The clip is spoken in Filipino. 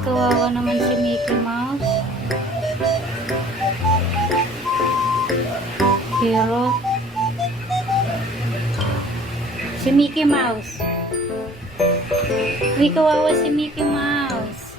Kawawa naman si Mickey Mouse. Pero si Mickey Mouse. Uy, kawawa si Mickey Mouse.